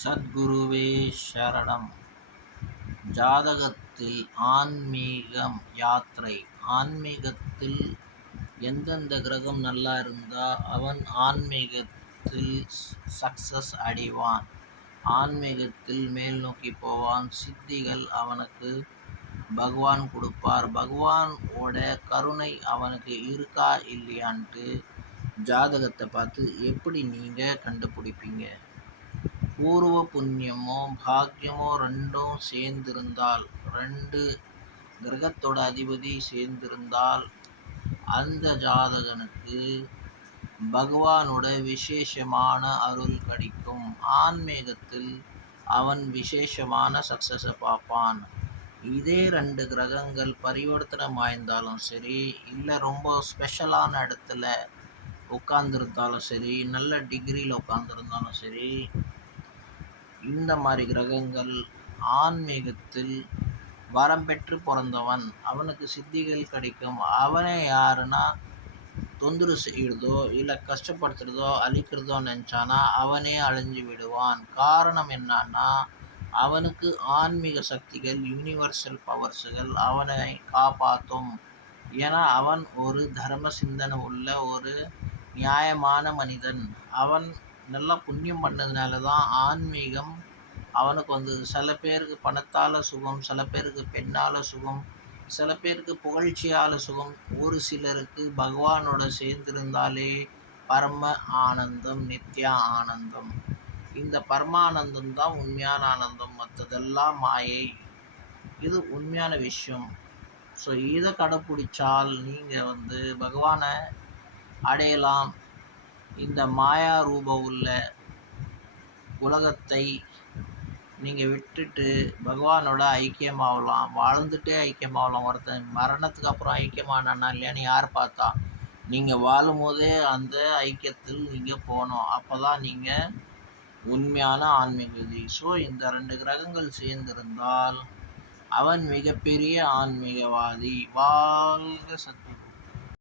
சத்குருவே சரணம். ஜாதகத்தில் ஆன்மீகம் யாத்திரை. ஆன்மீகத்தில் எந்தெந்த கிரகம் நல்லா இருந்தால் அவன் ஆன்மீகத்தில் சக்சஸ் அடைவான், ஆன்மீகத்தில் மேல் நோக்கி போவான், சித்திகள் அவனுக்கு பகவான் கொடுப்பார். பகவானோட கருணை அவனுக்கு இருக்கா இல்லையான்ட்டு ஜாதகத்தை பார்த்து எப்படி நீங்கள் கண்டுபிடிப்பீங்க? பூர்வ புண்ணியமோ பாக்கியமோ ரெண்டும் சேர்ந்திருந்தால், ரெண்டு கிரகத்தோட அதிபதி சேர்ந்திருந்தால் அந்த ஜாதகனுக்கு பகவானோட விசேஷமான அருள் கிடைக்கும். ஆன்மீகத்தில் அவன் விசேஷமான சக்ஸஸை பார்ப்பான். இதே ரெண்டு கிரகங்கள் பரிவர்த்தனமாயிருந்தாலும் சரி, இல்லை ரொம்ப ஸ்பெஷலான இடத்துல உட்கார்ந்துருந்தாலும் சரி, நல்ல டிகிரியில் உட்கார்ந்துருந்தாலும் சரி, இந்த மாதிரி கிரகங்கள் ஆன்மீகத்தில் வரம் பெற்று பிறந்தவன், அவனுக்கு சித்திகள் கிடைக்கும். அவனை யாருன்னா தொந்தரவு செய்கிறதோ இல்லை கஷ்டப்படுத்துறதோ அழிக்கிறதோ நினச்சானா அவனே அழிஞ்சு விடுவான். காரணம் என்னன்னா, அவனுக்கு ஆன்மீக சக்திகள், யூனிவர்சல் பவர்ஸுகள் அவனை காப்பாற்றும். ஏன்னா அவன் ஒரு தர்ம சிந்தனை உள்ள ஒரு நியாயமான மனிதன். அவன் நல்லா புண்ணியம் பண்ணதுனால தான் ஆன்மீகம் அவனுக்கு வந்தது. சில பேருக்கு பணத்தால் சுகம், சில பேருக்கு பெண்ணால் சுகம், சில பேருக்கு புகழ்ச்சியால் சுகம், ஒரு சிலருக்கு பகவானோட சேர்ந்திருந்தாலே பரம ஆனந்தம், நித்யா ஆனந்தம். இந்த பரமானந்தம் தான் உண்மையான ஆனந்தம், மற்றதெல்லாம் மாயை. இது உண்மையான விஷயம். ஸோ இதை கடைப்பிடிச்சால் நீங்கள் பகவானை அடையலாம். இந்த மாயா ரூப உள்ள உலகத்தை நீங்கள் விட்டுட்டு பகவானோட ஐக்கியமாகலாம். வாழ்ந்துட்டே ஐக்கியமாகலாம். ஒருத்தன் மரணத்துக்கு அப்புறம் ஐக்கியமானானா இல்லையான்னு யார் பார்த்தா? நீங்கள் வாழும் போதே அந்த ஐக்கியத்தில் நீங்கள் போகணும். அப்போ தான் நீங்கள் உண்மையான ஆன்மீகவாதி. ஸோ இந்த ரெண்டு கிரகங்கள் சேர்ந்திருந்தால் அவன் மிகப்பெரிய ஆன்மீகவாதி. வாழ்க சத்குரு.